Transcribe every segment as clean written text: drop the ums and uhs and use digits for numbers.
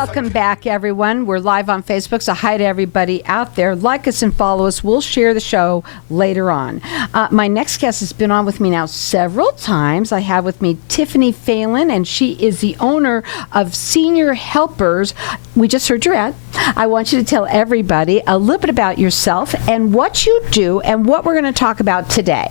Welcome back, everyone. We're live on Facebook, so hi to everybody out there. Like us and follow us. We'll share the show later on. My next guest has been on with me now several times. I have with me Tiffany Phelan, and she is the owner of Senior Helpers. We just heard your ad. I want you to tell everybody a little bit about yourself and what you do and what we're going to talk about today.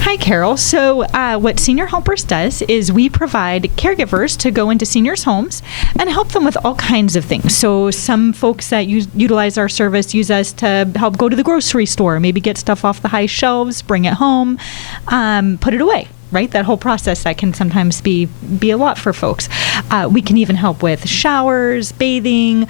Hi, Carol. So what Senior Helpers does is we provide caregivers to go into seniors' homes and help them with all kinds of things. So some folks that utilize our service use us to help go to the grocery store, maybe get stuff off the high shelves, bring it home, put it away. Right? That whole process that can sometimes be a lot for folks. We can even help with showers, bathing.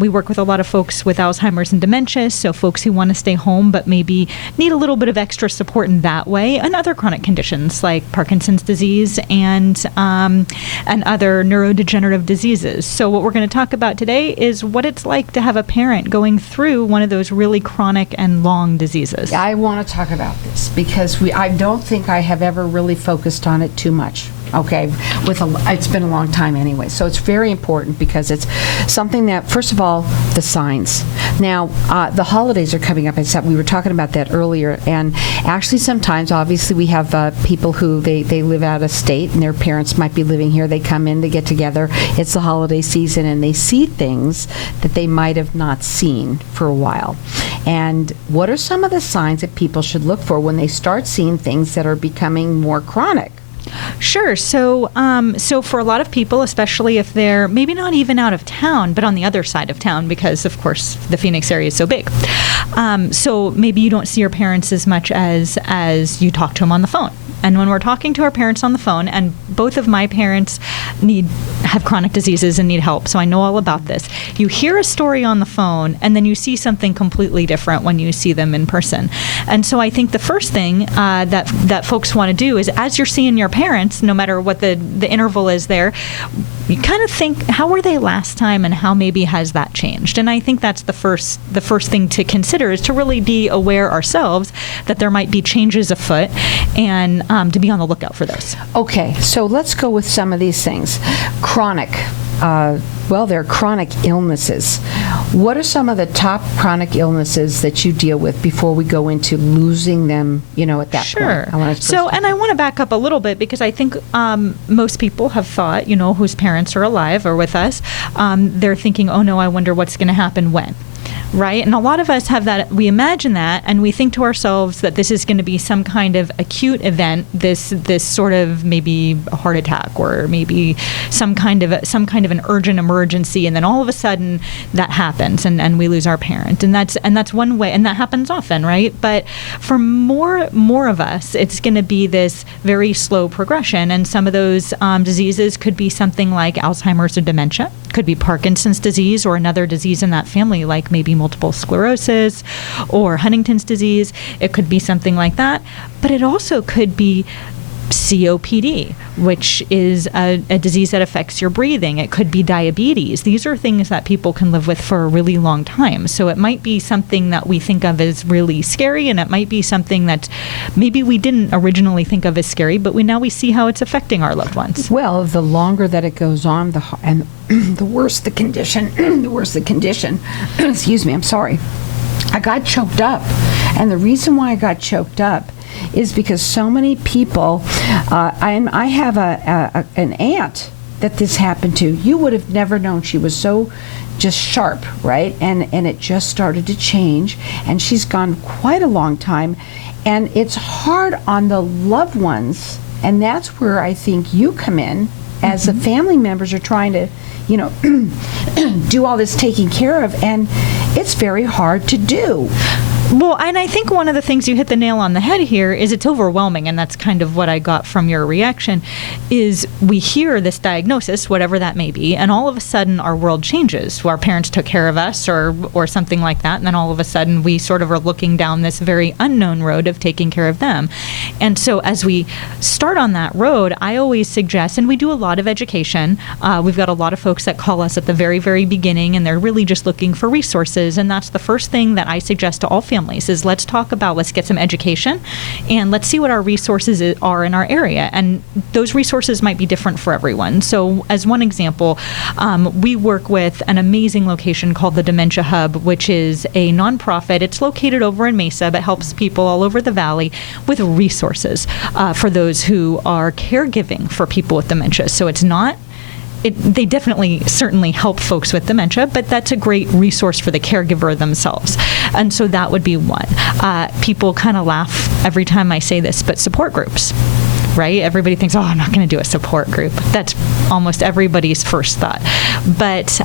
We work with a lot of folks with Alzheimer's and dementia, so folks who want to stay home but maybe need a little bit of extra support in that way, and other chronic conditions like Parkinson's disease and other neurodegenerative diseases. So what we're going to talk about today is what it's like to have a parent going through one of those really chronic and long diseases. I want to talk about this because I don't think I have ever really focused on it too much. Okay, it's been a long time anyway, so it's very important because it's something that, first of all, the signs. Now, the holidays are coming up. We were talking about that earlier, and actually sometimes, obviously, we have people who they live out of state and their parents might be living here. They come in to get together. It's the holiday season, and they see things that they might have not seen for a while. And what are some of the signs that people should look for when they start seeing things that are becoming more chronic? Sure. So for a lot of people, especially if they're maybe not even out of town, but on the other side of town, because of course the Phoenix area is so big. So maybe you don't see your parents as much as you talk to them on the phone. And when we're talking to our parents on the phone, and both of my parents have chronic diseases and need help, so I know all about this. You hear a story on the phone, and then you see something completely different when you see them in person. And so I think the first thing that folks want to do is, as you're seeing your parents, no matter what the interval is there, you kind of think, how were they last time, and how maybe has that changed? And I think that's the first thing to consider, is to really be aware ourselves that there might be changes afoot, and to be on the lookout for those. Okay, so let's go with some of these things. Chronic. They're chronic illnesses. What are some of the top chronic illnesses that you deal with before we go into losing them, at that point? Sure. And I want to back up a little bit because I think most people have thought, whose parents are alive or with us, they're thinking, oh no, I wonder what's going to happen when. Right? And a lot of us have that, we imagine that, and we think to ourselves that this is going to be some kind of acute event, this sort of maybe a heart attack or maybe some kind of an urgent emergency, and then all of a sudden that happens and we lose our parent. And that's one way, and that happens often, right? But for more of us, it's going to be this very slow progression, and some of those diseases could be something like Alzheimer's or dementia, could be Parkinson's disease or another disease in that family, like maybe multiple sclerosis or Huntington's disease. It could be something like that, but it also could be COPD, which is a disease that affects your breathing. It could be diabetes. These are things that people can live with for a really long time. So it might be something that we think of as really scary, and it might be something that maybe we didn't originally think of as scary, but now we see how it's affecting our loved ones. Well, the longer that it goes on, the worse the condition. Excuse me, I'm sorry. I got choked up. And the reason why I got choked up is because so many people, I have an aunt that this happened to. You would have never known. She was so just sharp, right? And it just started to change, and she's gone quite a long time. And it's hard on the loved ones, and that's where I think you come in as the family members are trying to, do all this taking care of, and it's very hard to do. Well, and I think one of the things you hit the nail on the head here is it's overwhelming, and that's kind of what I got from your reaction, is we hear this diagnosis, whatever that may be, and all of a sudden our world changes. Our parents took care of us or something like that, and then all of a sudden we sort of are looking down this very unknown road of taking care of them. And so as we start on that road, I always suggest, and we do a lot of education, we've got a lot of folks that call us at the very, very beginning, and they're really just looking for resources, and that's the first thing that I suggest to all families families is let's talk about, let's get some education, and let's see what our resources are in our area. And those resources might be different for everyone. So as one example, we work with an amazing location called the Dementia Hub, which is a nonprofit. It's located over in Mesa, but helps people all over the valley with resources for those who are caregiving for people with dementia. So it's not they definitely certainly help folks with dementia, but that's a great resource for the caregiver themselves. And so that would be one. People kind of laugh every time I say this, but support groups, right? Everybody thinks, oh, I'm not going to do a support group. That's almost everybody's first thought. But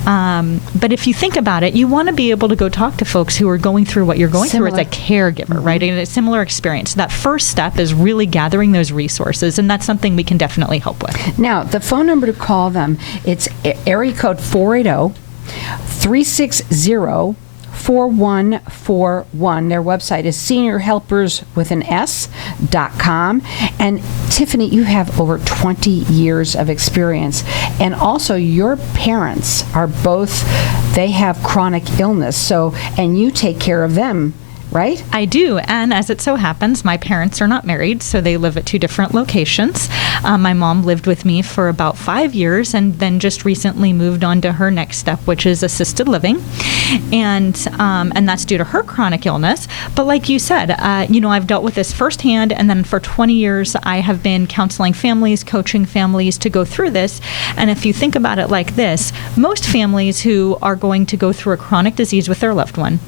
if you think about it, you want to be able to go talk to folks who are going through what you're going through as a caregiver, right? And a similar experience. That first step is really gathering those resources, and that's something we can definitely help with. Now, the phone number to call them, it's area code 480-360-4141. Their website is seniorhelpers.com. And Tiffany, you have over 20 years of experience. And also your parents are both, they have chronic illness. And you take care of them, right? I do, and as it so happens, my parents are not married, so they live at two different locations. My mom lived with me for about 5 years and then just recently moved on to her next step, which is assisted living, and that's due to her chronic illness. But like you said, I've dealt with this firsthand, and then for 20 years, I have been counseling families, coaching families to go through this. And if you think about it like this, most families who are going to go through a chronic disease with their loved one,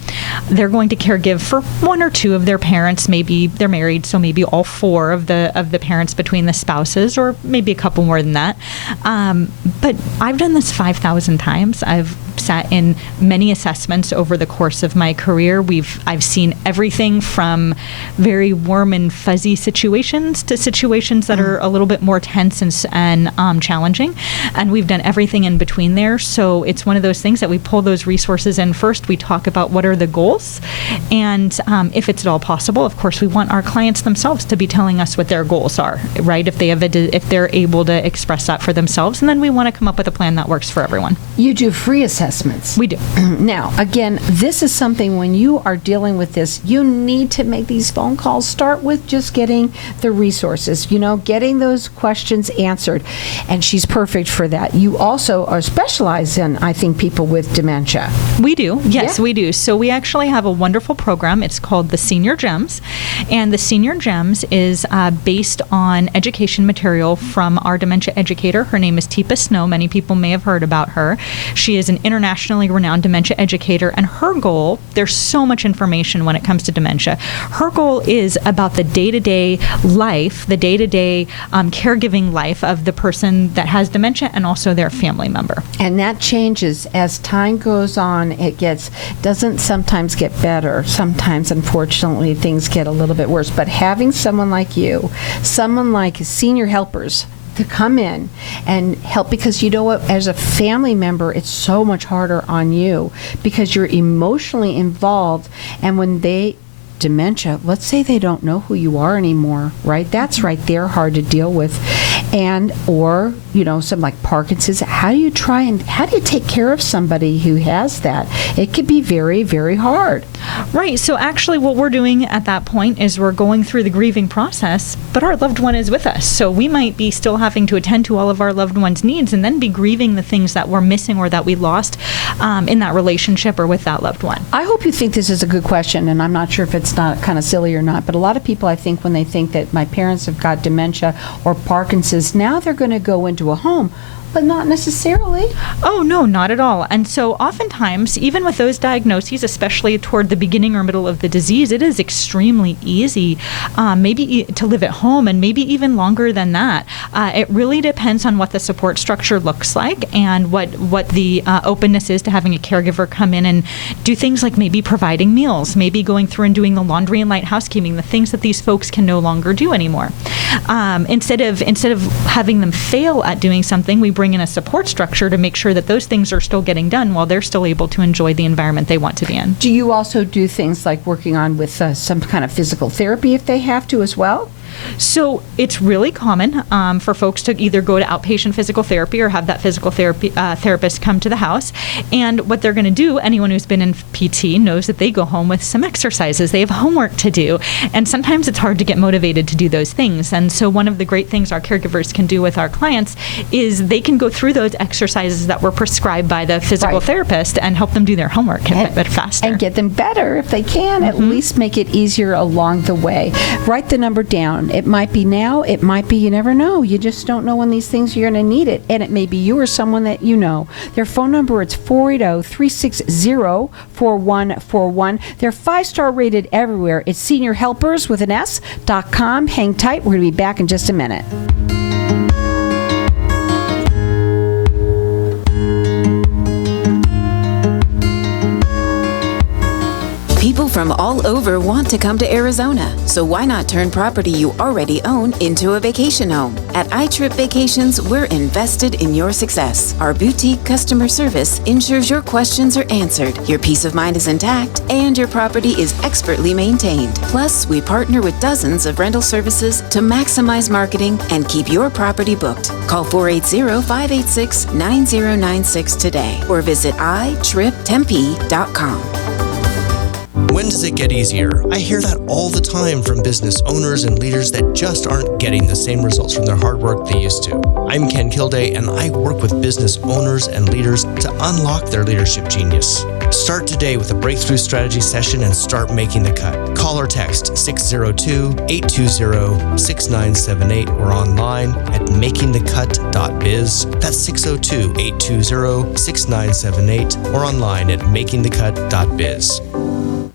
they're going to caregive for one or two of their parents. Maybe they're married, so maybe all four of the parents between the spouses, or maybe a couple more than that. But I've done this 5,000 times. I've sat in many assessments over the course of my career. I've seen everything from very warm and fuzzy situations to situations that are a little bit more tense and challenging, and we've done everything in between there. So it's one of those things that we pull those resources in first. We talk about what are the goals, and if it's at all possible, of course, we want our clients themselves to be telling us what their goals are, right? If they're able to express that for themselves, and then we want to come up with a plan that works for everyone. You do free assessments. We do. Now, again, this is something when you are dealing with this, you need to make these phone calls. Start with just getting the resources, getting those questions answered. And she's perfect for that. You also are specialized in, I think, people with dementia. We do. Yes, Yeah. we do. So we actually have a wonderful program. It's called the Senior Gems. And the Senior Gems is based on education material from our dementia educator. Her name is Tipa Snow. Many people may have heard about her. She is an internationally renowned dementia educator, and her goal, there's so much information when it comes to dementia. Her goal is about the day-to-day life, the day-to-day caregiving life of the person that has dementia and also their family member. And that changes as time goes on. It doesn't sometimes get better. Sometimes, unfortunately, things get a little bit worse. But having someone like you, someone like Senior Helpers, to come in and help, because you know what, as a family member, it's so much harder on you because you're emotionally involved. And when dementia, let's say they don't know who you are anymore, right? That's right there hard to deal with. Or some like Parkinson's. How do you take care of somebody who has that? It could be very, very hard. Right. So actually what we're doing at that point is we're going through the grieving process, but our loved one is with us. So we might be still having to attend to all of our loved one's needs and then be grieving the things that we're missing or that we lost in that relationship or with that loved one. I hope you think this is a good question, and I'm not sure if it's not kind of silly or not, but a lot of people, I think, when they think that my parents have got dementia or Parkinson's, now they're going to go into a home. But not necessarily. Oh, no, not at all. And so oftentimes, even with those diagnoses, especially toward the beginning or middle of the disease, it is extremely easy maybe to live at home, and maybe even longer than that. It really depends on what the support structure looks like and what the openness is to having a caregiver come in and do things like maybe providing meals, maybe going through and doing the laundry and light housekeeping, the things that these folks can no longer do anymore. Instead of having them fail at doing something, we bring in a support structure to make sure that those things are still getting done while they're still able to enjoy the environment they want to be in. Do you also do things like working on with some kind of physical therapy if they have to as well? So it's really common for folks to either go to outpatient physical therapy or have that physical therapy therapist come to the house. And what they're going to do, anyone who's been in PT knows that they go home with some exercises. They have homework to do. And sometimes it's hard to get motivated to do those things. And so one of the great things our caregivers can do with our clients is they can go through those exercises that were prescribed by the physical therapist and help them do their homework a bit faster. And get them better if they can, at least make it easier along the way. Write the number down. It might be now, it might be you never know. You just don't know when these things you're going to need it. And it may be you or someone that you know. Their phone number, it's 480-360-4141. They're 5-star rated everywhere. It's seniorhelpers with an S.com. Hang tight. We're going to be back in just a minute. People from all over want to come to Arizona, so why not turn property you already own into a vacation home? At iTrip Vacations, we're invested in your success. Our boutique customer service ensures your questions are answered, your peace of mind is intact, and your property is expertly maintained. Plus, we partner with dozens of rental services to maximize marketing and keep your property booked. Call 480-586-9096 today or visit itriptempe.com. When does it get easier? I hear that all the time from business owners and leaders that just aren't getting the same results from their hard work they used to. I'm Ken Kilday, and I work with business owners and leaders to unlock their leadership genius. Start today with a breakthrough strategy session and start making the cut. Call or text 602-820-6978 or online at makingthecut.biz. That's 602-820-6978 or online at makingthecut.biz.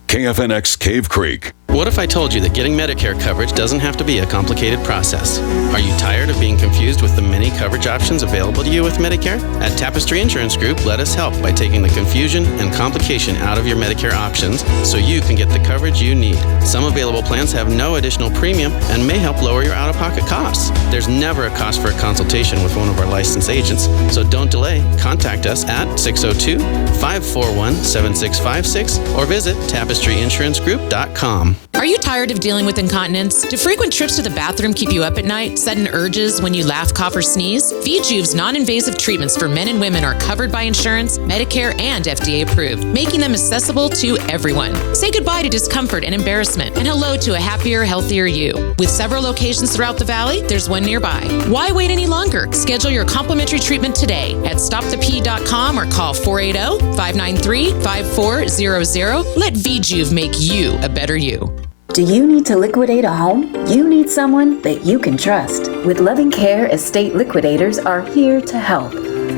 KFNX Cave Creek. What if I told you that getting Medicare coverage doesn't have to be a complicated process? Are you tired of being confused with the many coverage options available to you with Medicare? At Tapestry Insurance Group, let us help by taking the confusion and complication out of your Medicare options so you can get the coverage you need. Some available plans have no additional premium and may help lower your out-of-pocket costs. There's never a cost for a consultation with one of our licensed agents, so don't delay. Contact us at 602-541-7656 or visit tapestryinsurancegroup.com. Are you tired of dealing with incontinence? Do frequent trips to the bathroom keep you up at night? Sudden urges when you laugh, cough, or sneeze? VJuve's non-invasive treatments for men and women are covered by insurance, Medicare, and FDA approved, making them accessible to everyone. Say goodbye to discomfort and embarrassment, and hello to a happier, healthier you. With several locations throughout the valley, there's one nearby. Why wait any longer? Schedule your complimentary treatment today at stopthep.com or call 480-593-5400. Let VJuve make you a better you. Do you need to liquidate a home? You need someone that you can trust. With Loving Care, estate liquidators are here to help.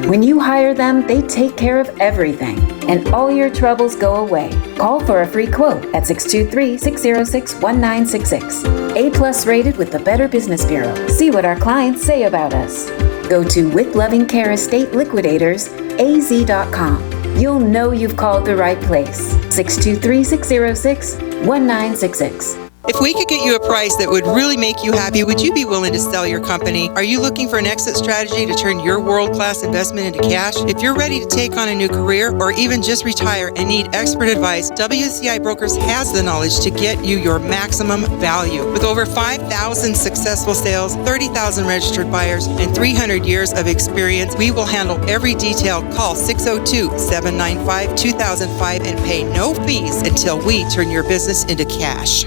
When you hire them, they take care of everything, and all your troubles go away. Call for a free quote at 623-606-1966. A+ rated with the Better Business Bureau. See what our clients say about us. Go to With Loving Care Estate Liquidators, az.com. You'll know you've called the right place. 623-606-1966. If we could get you a price that would really make you happy, would you be willing to sell your company? Are you looking for an exit strategy to turn your world-class investment into cash? If you're ready to take on a new career or even just retire and need expert advice, WCI Brokers has the knowledge to get you your maximum value. With over 5,000 successful sales, 30,000 registered buyers, and 300 years of experience, we will handle every detail. Call 602-795-2005 and pay no fees until we turn your business into cash.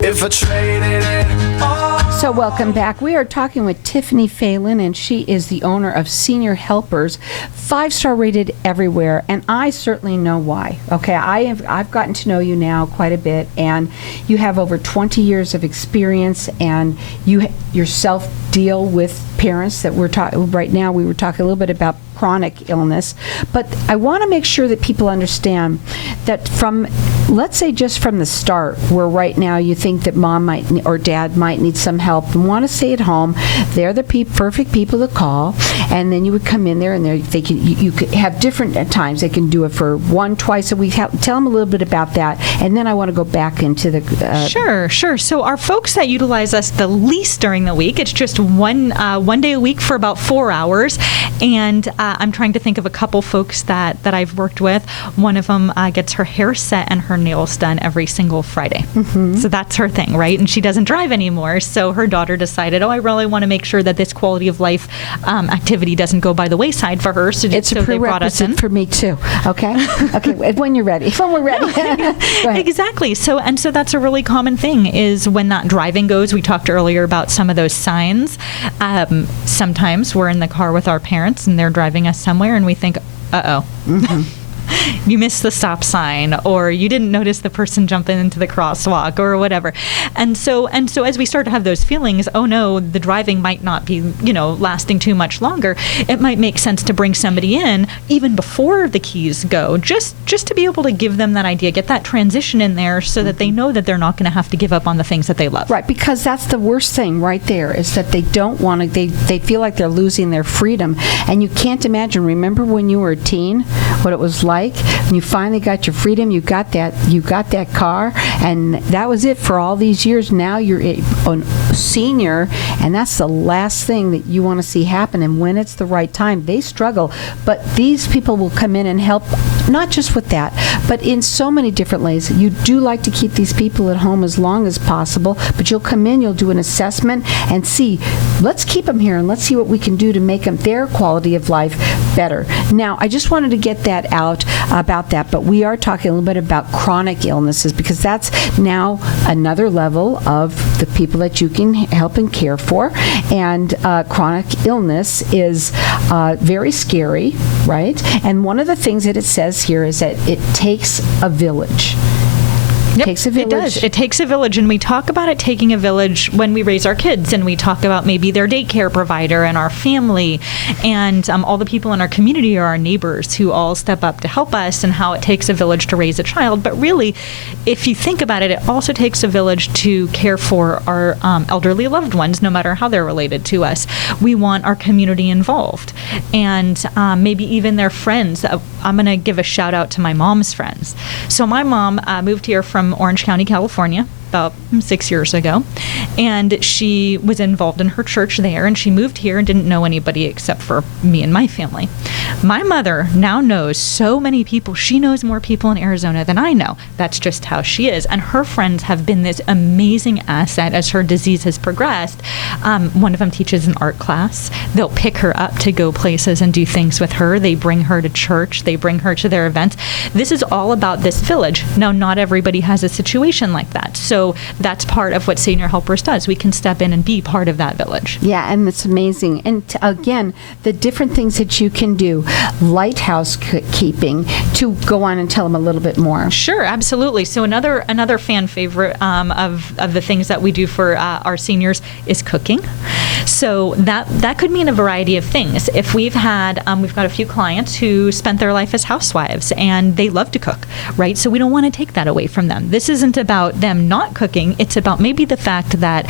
If I traded it all. So welcome back. We are talking with Tiffany Phelan, and she is the owner of Senior Helpers, 5-star rated everywhere, and I certainly know why. Okay, I've gotten to know you now quite a bit, and you have over 20 years of experience, and you yourself deal with parents that we're talking right now. We were talking a little bit about chronic illness, but I want to make sure that people understand that from, let's say just from the start, where right now you think that mom might or dad might need some help and want to stay at home, they're the perfect people to call, and then you would come in there and you could have different times. They can do it for twice a week. Tell them a little bit about that, and then I want to go back into the Sure. So our folks that utilize us the least during the week, it's just one one day a week for about 4 hours. And I'm trying to think of a couple folks that I've worked with. One of them gets her hair set and her nails done every single Friday. So that's her thing, right? And she doesn't drive anymore. So her daughter decided, I really want to make sure that this quality of life activity doesn't go by the wayside for her. So it's a prerequisite for me too. Okay. Okay. When you're ready. When we're ready. Right. Exactly. So that's a really common thing is when that driving goes. We talked earlier about some of those signs. Sometimes we're in the car with our parents and they're driving us somewhere and we think, uh-oh. You missed the stop sign, or you didn't notice the person jumping into the crosswalk, or whatever. And so as we start to have those feelings, oh no, the driving might not be, lasting too much longer. It might make sense to bring somebody in even before the keys go, just to be able to give them that idea, get that transition in there, so that they know that they're not going to have to give up on the things that they love. Right, because that's the worst thing right there is that they don't want to. They feel like they're losing their freedom, and you can't imagine. Remember when you were a teen, what it was like when you finally got your freedom, you got that car, and that was it for all these years. Now you're a senior, and that's the last thing that you want to see happen. And when it's the right time, they struggle, but these people will come in and help, not just with that, but in so many different ways. You do like to keep these people at home as long as possible, but you'll come in, you'll do an assessment and see, let's keep them here and let's see what we can do to make them their quality of life better. Now, I just wanted to get that out about that, but we are talking a little bit about chronic illnesses because that's now another level of the people that you can help and care for. And chronic illness is very scary, right? And one of the things that it says here is that it takes a village. Yep, takes a village. It does. It takes a village, and we talk about it taking a village when we raise our kids, and we talk about maybe their daycare provider and our family, and all the people in our community are our neighbors who all step up to help us, and how it takes a village to raise a child. But really, if you think about it, it also takes a village to care for our elderly loved ones, no matter how they're related to us. We want our community involved, and maybe even their friends. I'm going to give a shout out to my mom's friends. So my mom moved here from Orange County, California, about 6 years ago, and she was involved in her church there, and she moved here and didn't know anybody except for me and my family. My mother now knows so many people. She knows more people in Arizona than I know. That's just how she is, and her friends have been this amazing asset as her disease has progressed. One of them teaches an art class. They'll pick her up to go places and do things with her. They bring her to church. They bring her to their events. This is all about this village. Now, not everybody has a situation like that, so that's part of what Senior Helpers does. We can step in and be part of that village. Yeah, and it's amazing. And again, the different things that you can do, lighthouse keeping, to go on and tell them a little bit more. Sure, absolutely. So another fan favorite of the things that we do for our seniors is cooking. So that could mean a variety of things. If we've got a few clients who spent their life as housewives and they love to cook, right? So we don't want to take that away from them. This isn't about them not cooking. It's about maybe the fact that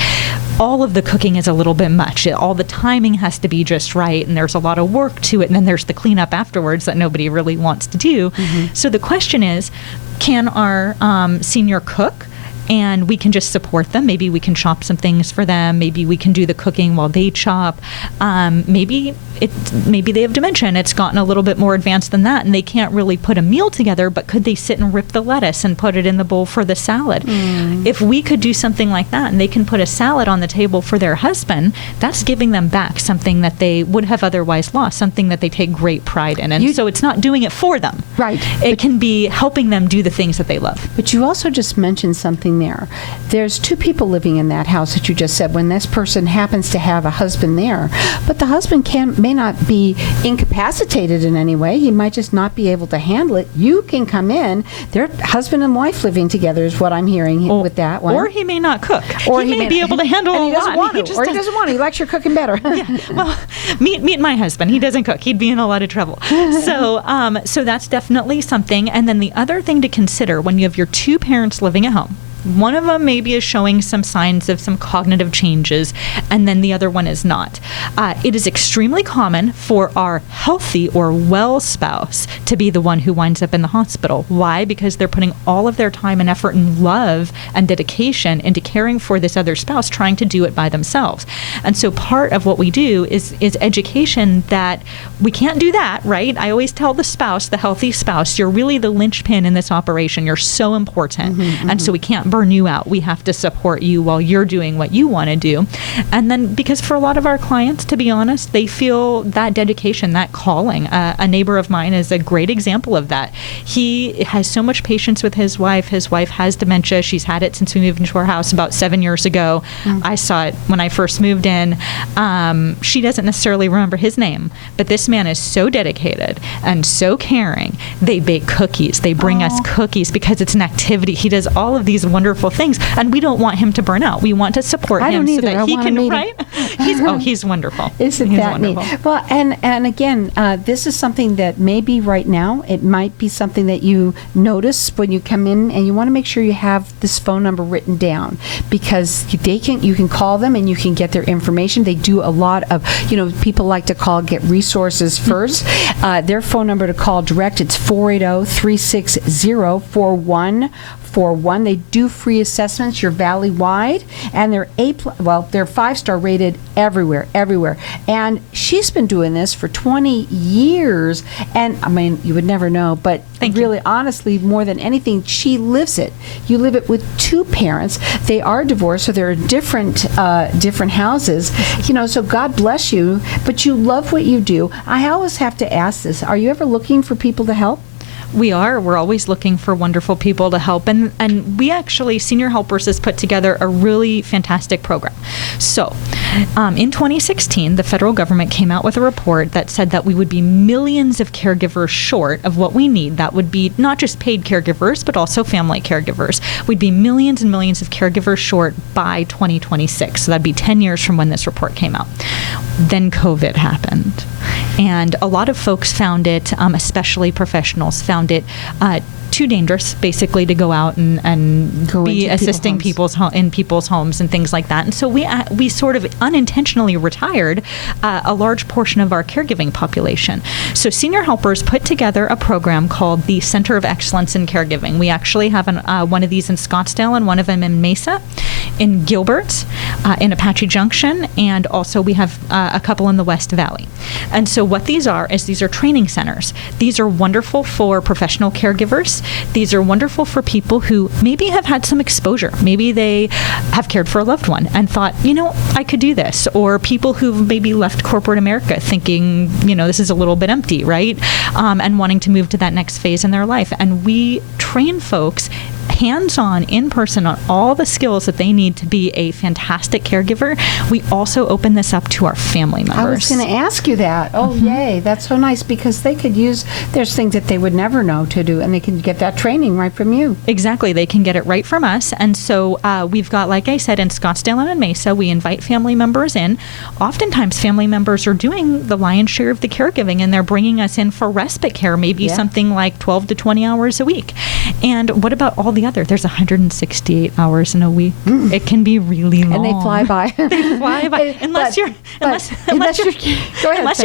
all of the cooking is a little bit much. All the timing has to be just right, and there's a lot of work to it, and then there's the cleanup afterwards that nobody really wants to do. Mm-hmm. So the question is, can our senior cook? And we can just support them. Maybe we can chop some things for them. Maybe we can do the cooking while they chop. Maybe they have dementia and it's gotten a little bit more advanced than that, and they can't really put a meal together, but could they sit and rip the lettuce and put it in the bowl for the salad? If we could do something like that and they can put a salad on the table for their husband, that's giving them back something that they would have otherwise lost, something that they take great pride in. And so it's not doing it for them. Right. It can be helping them do the things that they love. But you also just mentioned something there. There's two people living in that house that you just said, when this person happens to have a husband there, but the husband may not be incapacitated in any way. He might just not be able to handle it. You can come in. They're husband and wife living together is what I'm hearing with that one. Or he may not cook. Or he may be able to handle and a he doesn't lot. Want to, or he doesn't want to. He likes your cooking better. Yeah. Well, meet my husband. He doesn't cook. He'd be in a lot of trouble. So that's definitely something. And then the other thing to consider when you have your two parents living at home, One of them maybe is showing some signs of some cognitive changes, and then the other one is not. It is extremely common for our healthy or well spouse to be the one who winds up in the hospital. Why? Because they're putting all of their time and effort and love and dedication into caring for this other spouse, trying to do it by themselves. And so part of what we do is education that we can't do that, right? I always tell the spouse, the healthy spouse, you're really the linchpin in this operation. You're so important. And so we can't burn you out. We have to support you while you're doing what you want to do. And then because for a lot of our clients, to be honest, they feel that dedication, that calling. A neighbor of mine is a great example of that. He has so much patience with his wife. His wife has dementia. She's had it since we moved into our house about 7 years ago. I saw it when I first moved in. She doesn't necessarily remember his name, but this man is so dedicated and so caring. They bake cookies. They bring us cookies because it's an activity. He does all of these wonderful things, and we don't want him to burn out. We want to support him so that he can, right? He's wonderful. Isn't that neat? Well, and again, this is something that maybe right now, it might be something that you notice when you come in, and you want to make sure you have this phone number written down, because you can call them and you can get their information. They do a lot of, people like to call, get resources first. Their phone number to call direct, it's 480-360-4141. They do free assessments. You're valley-wide, and they're they're 5-star rated everywhere. And she's been doing this for 20 years, and I mean, you would never know, but honestly, more than anything, she lives it. You live it with 2 parents. They are divorced, so they're different houses. So God bless you, but you love what you do. I always have to ask this: are you ever looking for people to help? We are. We're always looking for wonderful people to help. And we actually, Senior Helpers has put together a really fantastic program. So in 2016, the federal government came out with a report that said that we would be millions of caregivers short of what we need. That would be not just paid caregivers, but also family caregivers. We'd be millions and millions of caregivers short by 2026. So that'd be 10 years from when this report came out. Then COVID happened. And a lot of folks found it, especially professionals, found it too dangerous, basically, to go out and be assisting people's homes and things like that. And so we sort of unintentionally retired a large portion of our caregiving population. So Senior Helpers put together a program called the Center of Excellence in Caregiving. We actually have one of these in Scottsdale and one of them in Mesa, in Gilbert, in Apache Junction, and also we have a couple in the West Valley. And so what these are is these are training centers. These are wonderful for professional caregivers. These are wonderful for people who maybe have had some exposure. Maybe they have cared for a loved one and thought, I could do this. Or people who've maybe left corporate America thinking, this is a little bit empty, right? And wanting to move to that next phase in their life. And we train folks hands-on, in person, on all the skills that they need to be a fantastic caregiver. We also open this up to our family members. I was going to ask you that. Oh, yay. That's so nice, because they could there's things that they would never know to do, and they can get that training right from you. Exactly. They can get it right from us. And so we've got, like I said, in Scottsdale and in Mesa, we invite family members in. Oftentimes, family members are doing the lion's share of the caregiving, and they're bringing us in for respite care, maybe something like 12 to 20 hours a week. And what about all the other? There's 168 hours in a week. It can be really long. And they fly by. They fly by. Unless you're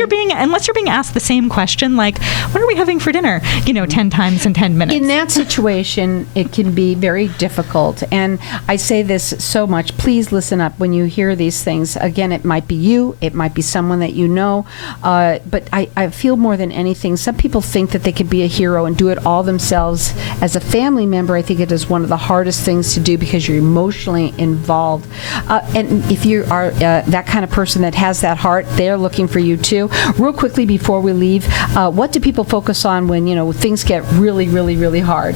being asked the same question, like, what are we having for dinner? 10 times in 10 minutes. In that situation, it can be very difficult. And I say this so much. Please listen up when you hear these things. Again, it might be you. It might be someone that you know. But I feel more than anything, some people think that they could be a hero and do it all themselves. As a family member, I think it is one of the hardest things to do, because you're emotionally involved. And if you are that kind of person that has that heart, they're looking for you too. Real quickly before we leave, what do people focus on when things get really, really, really hard?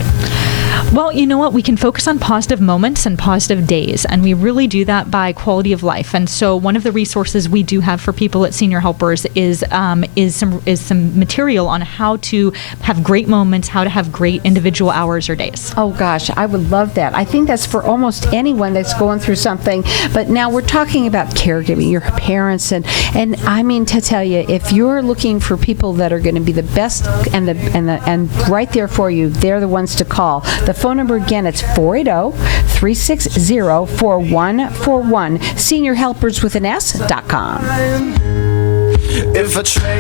Well, you know what? We can focus on positive moments and positive days, and we really do that by quality of life. And so one of the resources we do have for people at Senior Helpers is some material on how to have great moments, how to have great individual hours or days. Oh gosh, I would love that. I think that's for almost anyone that's going through something. But now we're talking about caregiving, your parents, and I mean to tell you, if you're looking for people that are going to be the best and right there for you, they're the ones to call. The phone number again, it's 480-360-4141, seniorhelperswithans.com. if I trade